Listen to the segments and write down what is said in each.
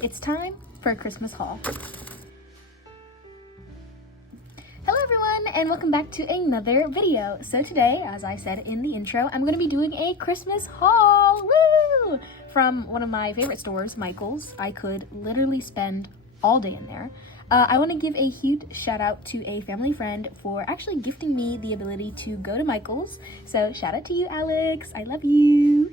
It's time for a Christmas haul. Hello everyone, and welcome back to another video. So today, as I said in the intro, I'm going to be doing a Christmas haul, woo! From one of my favorite stores, Michael's. I could literally spend all day in there. I want to give a huge shout out to a family friend for actually gifting me the ability to go to Michael's. So shout out to you, Alex. I love you.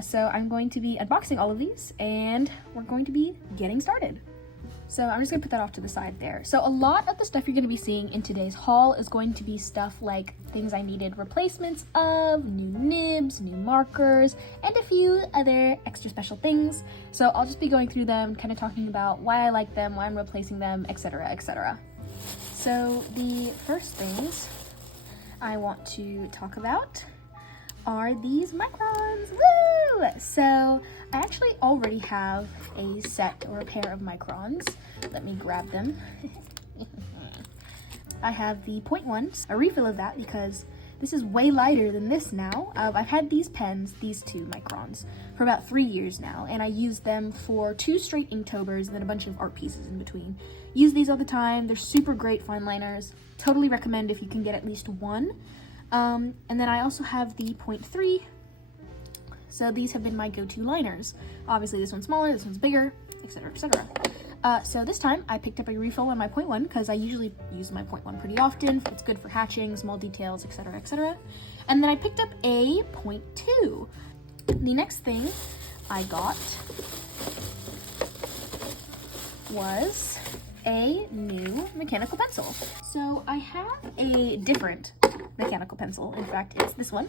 So I'm going to be unboxing all of these and we're going to be getting started. So I'm just gonna put that off to the side there. So a lot of the stuff you're gonna be seeing in today's haul is going to be stuff like things I needed replacements of, new nibs, new markers, and a few other extra special things. So I'll just be going through them, kind of talking about why I like them, why I'm replacing them, etc., etc. So the first things I want to talk about are these microns. Woo! So I actually already have a set or a pair of microns. Let me grab them. I have the 0.1s, a refill of that because this is way lighter than this now. I've had these pens, these 2 microns, for about 3 years now, and I use them for 2 straight Inktober's and then a bunch of art pieces in between. Use these all the time. They're super great fine liners. Totally recommend if you can get at least one. And then I also have the 0.3. So these have been my go-to liners. Obviously this one's smaller, this one's bigger, etc., etc. So this time I picked up a refill on my 0.1 because I usually use my 0.1 pretty often. It's good for hatching, small details, etc., etc. And then I picked up a 0.2. The next thing I got was a new mechanical pencil. So I have a different mechanical pencil. In fact, it's this one.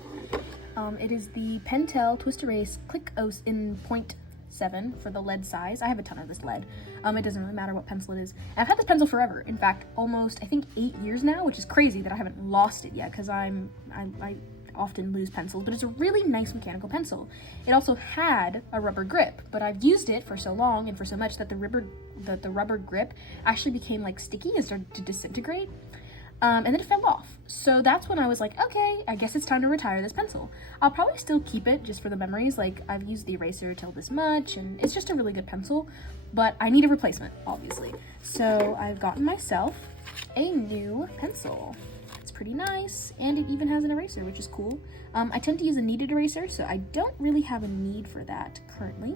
It is the Pentel Twist Erase Click Os in 0.7 for the lead size. I have a ton of this lead. It doesn't really matter what pencil it is. And I've had this pencil forever. In fact, almost, I think 8 years now, which is crazy that I haven't lost it yet because I often lose pencils, but it's a really nice mechanical pencil. It also had a rubber grip, but I've used it for so long and for so much that the rubber grip actually became like sticky and started to disintegrate. And then it fell off. So that's when I was like, okay, I guess it's time to retire this pencil. I'll probably still keep it just for the memories. Like, I've used the eraser till this much, and it's just a really good pencil, but I need a replacement, obviously. So I've gotten myself a new pencil. It's pretty nice, and it even has an eraser, which is cool. I tend to use a kneaded eraser, so I don't really have a need for that currently,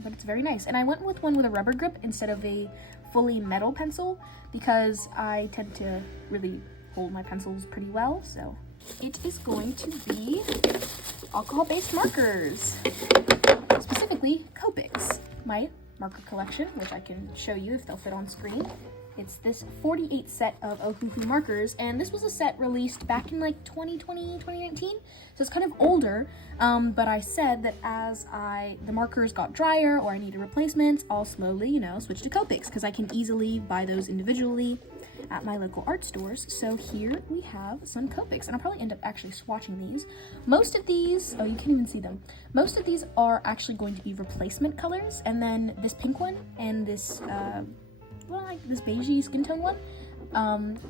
but it's very nice. And I went with one with a rubber grip instead of a fully metal pencil because I tend to really hold my pencils pretty well. So it is going to be alcohol-based markers, specifically Copics, my marker collection, which I can show you if they'll fit on screen. It's this 48 set of Ohuhu markers, and this was a set released back in like 2020, 2019, so it's kind of older, but I said that as the markers got drier or I needed replacements, I'll slowly, switch to Copics, because I can easily buy those individually at my local art stores. So here we have some Copics, and I'll probably end up actually swatching these. Most of these, oh, you can't even see them. Most of these are actually going to be replacement colors, and then this pink one and this, like this beigey skin tone one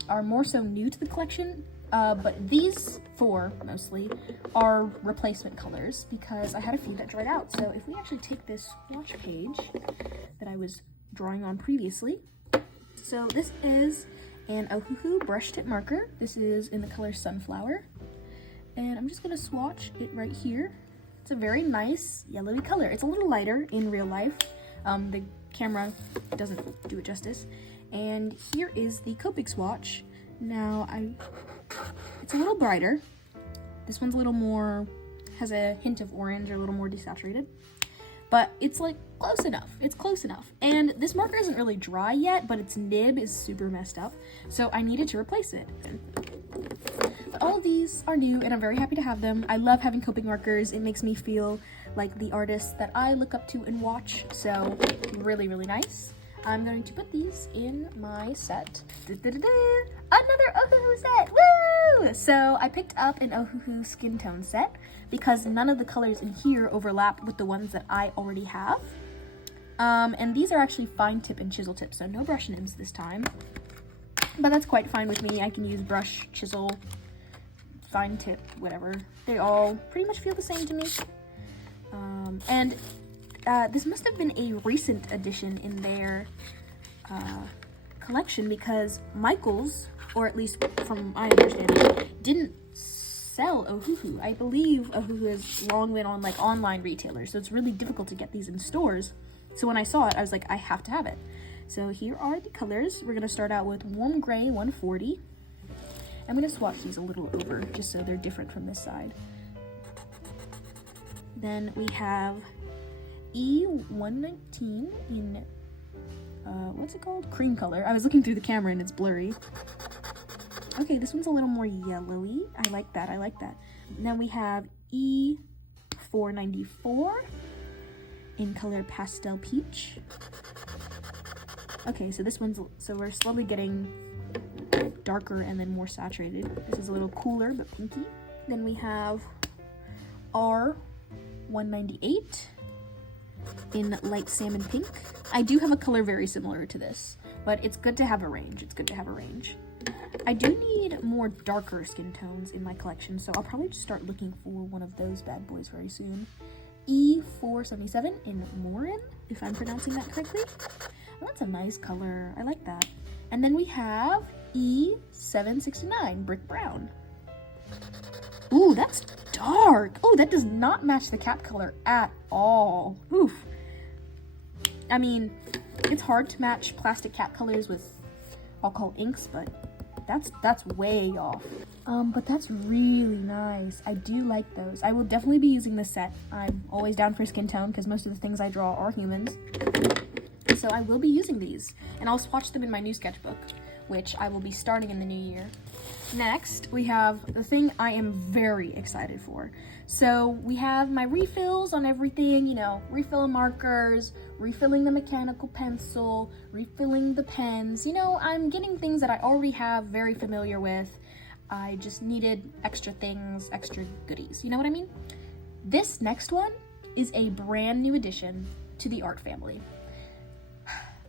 are more so new to the collection, but these 4 mostly are replacement colors because I had a few that dried out. So if we actually take this swatch page that I was drawing on previously, so this is an Ohuhu brush tip marker. This is in the color Sunflower, and I'm just going to swatch it right here. It's a very nice yellowy color. It's a little lighter in real life. The camera doesn't do it justice. And here is the Copic swatch. Now, it's a little brighter. This one's a little more, has a hint of orange or a little more desaturated. But it's like close enough. It's close enough. And this marker isn't really dry yet, but its nib is super messed up. So I needed to replace it. But all of these are new and I'm very happy to have them. I love having Copic markers. It makes me feel like the artists that I look up to and watch. So really, really nice. I'm going to put these in my set. Another Ohuhu set, woo! So I picked up an Ohuhu skin tone set because none of the colors in here overlap with the ones that I already have. And these are actually fine tip and chisel tip, so no brush nibs this time. But that's quite fine with me. I can use brush, chisel, fine tip, whatever. They all pretty much feel the same to me. And this must have been a recent addition in their collection, because Michaels, or at least from my understanding, didn't sell Ohuhu. I believe Ohuhu has long been on like online retailers, so it's really difficult to get these in stores. So when I saw it, I was like, I have to have it. So here are the colors. We're gonna start out with Warm Gray 140. I'm gonna swatch these a little over just so they're different from this side. Then we have E119 in, what's it called? Cream color. I was looking through the camera and it's blurry. Okay, this one's a little more yellowy. I like that, I like that. And then we have E494 in color Pastel Peach. Okay, so this one's, so we're slowly getting darker and then more saturated. This is a little cooler but pinky. Then we have R198 in light salmon pink. I do have a color very similar to this, but it's good to have a range. It's good to have a range. I do need more darker skin tones in my collection, so I'll probably just start looking for one of those bad boys very soon. E477 in Morin, if I'm pronouncing that correctly. Well, that's a nice color. I like that. And then we have E769 Brick Brown. Ooh, that's dark. Oh, that does not match the cap color at all. Oof. I mean, it's hard to match plastic cap colors with alcohol inks, but that's way off. But that's really nice. I do like those. I will definitely be using this set. I'm always down for skin tone because most of the things I draw are humans. So I will be using these, and I'll swatch them in my new sketchbook, which I will be starting in the new year. Next, we have the thing I am very excited for. So we have my refills on everything, you know, refill markers, refilling the mechanical pencil, refilling the pens. You know, I'm getting things that I already have, very familiar with. I just needed extra things, extra goodies. You know what I mean? This next one is a brand new addition to the art family.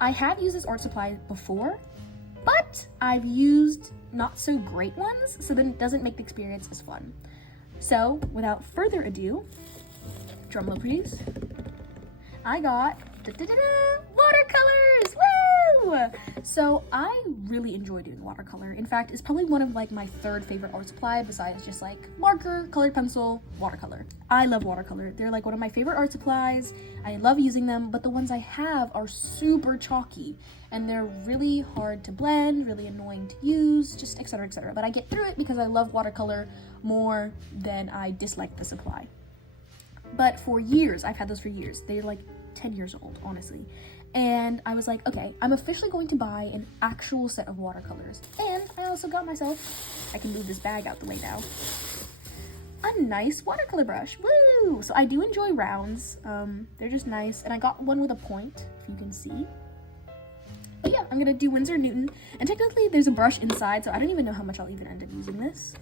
I have used this art supply before, but I've used not so great ones, so then it doesn't make the experience as fun. So without further ado, drumroll please, I got watercolors. Woo! So I really enjoy doing watercolor. In fact, it's probably one of like my third favorite art supply besides just like marker, colored pencil, watercolor. I love watercolor. They're like one of my favorite art supplies. I love using them, but the ones I have are super chalky and they're really hard to blend, really annoying to use, just etc, etc. But I get through it because I love watercolor more than I dislike the supply. But for years, I've had those for years. They're like 10 years old, honestly. And I was like, okay, I'm officially going to buy an actual set of watercolors. And I also got myself, I can move this bag out the way now, a nice watercolor brush. Woo! So I do enjoy rounds. They're just nice. And I got one with a point, if you can see. But yeah, I'm gonna do Winsor & Newton. And technically there's a brush inside, so I don't even know how much I'll even end up using this.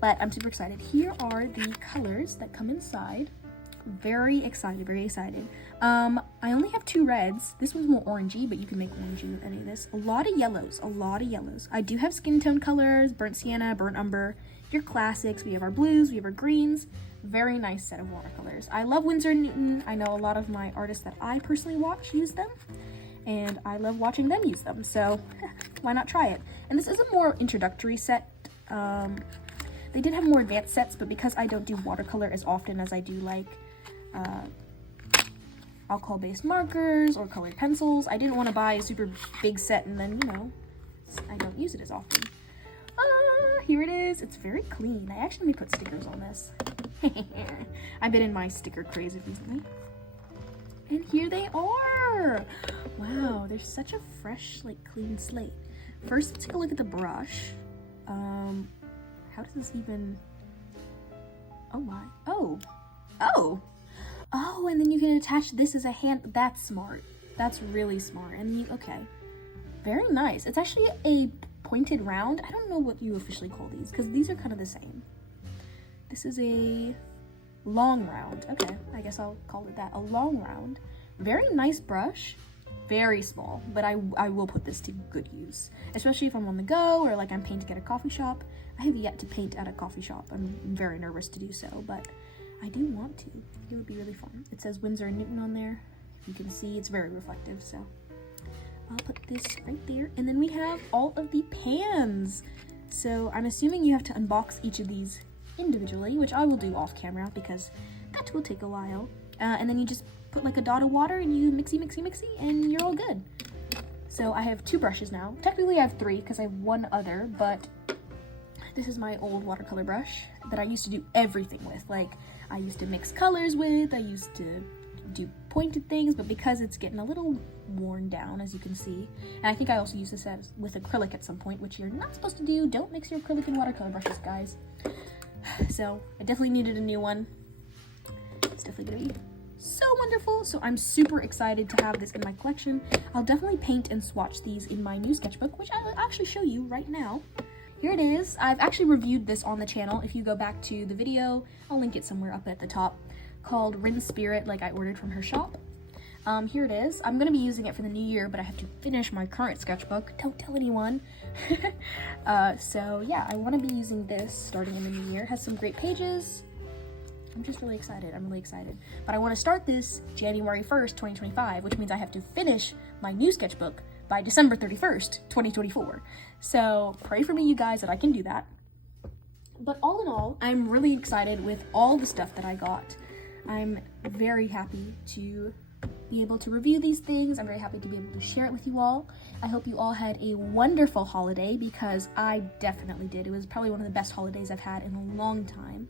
But I'm super excited. Here are the colors that come inside. Very excited, very excited. I only have 2 reds. This one's more orangey, but you can make orangey with any of this. A lot of yellows, a lot of yellows. I do have skin tone colors, burnt sienna, burnt umber, your classics. We have our blues, we have our greens. Very nice set of watercolors. I love Winsor & Newton. I know a lot of my artists that I personally watch use them, and I love watching them use them, so why not try it? And this is a more introductory set. They did have more advanced sets, but because I don't do watercolor as often as I do like alcohol-based markers or colored pencils, I didn't want to buy a super big set and then, you know, I don't use it as often. Here it is. It's very clean. I actually may put stickers on this. I've been in my sticker craze recently. And here they are. Wow, they're such a fresh, like, clean slate. First, let's take a look at the brush. How does this even... Oh my. Oh, and then you can attach this as a hand. That's smart. That's really smart. And you, okay. Very nice. It's actually a pointed round. I don't know what you officially call these because these are kind of the same. This is a long round. Okay, I guess I'll call it that. A long round. Very nice brush. Very small, but I will put this to good use, especially if I'm on the go or like I'm painting at a coffee shop. I have yet to paint at a coffee shop. I'm very nervous to do so, but I do want to. It would be really fun. It says Winsor and Newton on there. You can see it's very reflective, so I'll put this right there. And then we have all of the pans. So I'm assuming you have to unbox each of these individually, which I will do off camera because that will take a while. And then you just put like a dot of water and you mixy, and you're all good. So I have 2 brushes now. Technically I have 3 because I have one other, but this is my old watercolor brush that I used to do everything with. Like, I used to mix colors with, I used to do pointed things, but because it's getting a little worn down, as you can see, and I think I also used this with acrylic at some point, which you're not supposed to do. Don't mix your acrylic and watercolor brushes, guys. So I definitely needed a new one. It's definitely gonna be so wonderful. So I'm super excited to have this in my collection. I'll definitely paint and swatch these in my new sketchbook, which I will actually show you right now. Here it is. I've actually reviewed this on the channel. If you go back to the video, I'll link it somewhere up at the top, called Rin Spirit, like I ordered from her shop. Here it is. I'm gonna be using it for the new year, but I have to finish my current sketchbook. Don't tell anyone. So yeah, I wanna be using this starting in the new year. It has some great pages. I'm just really excited. I'm really excited. But I wanna start this January 1st, 2025, which means I have to finish my new sketchbook by December 31st, 2024. So pray for me, you guys, that I can do that. But all in all, I'm really excited with all the stuff that I got. I'm very happy to be able to review these things. I'm very happy to be able to share it with you all. I hope you all had a wonderful holiday, because I definitely did. It was probably one of the best holidays I've had in a long time.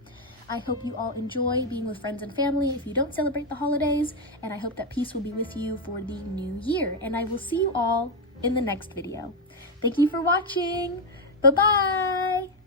I hope you all enjoy being with friends and family if you don't celebrate the holidays, and I hope that peace will be with you for the new year. And I will see you all in the next video. Thank you for watching. Bye-bye.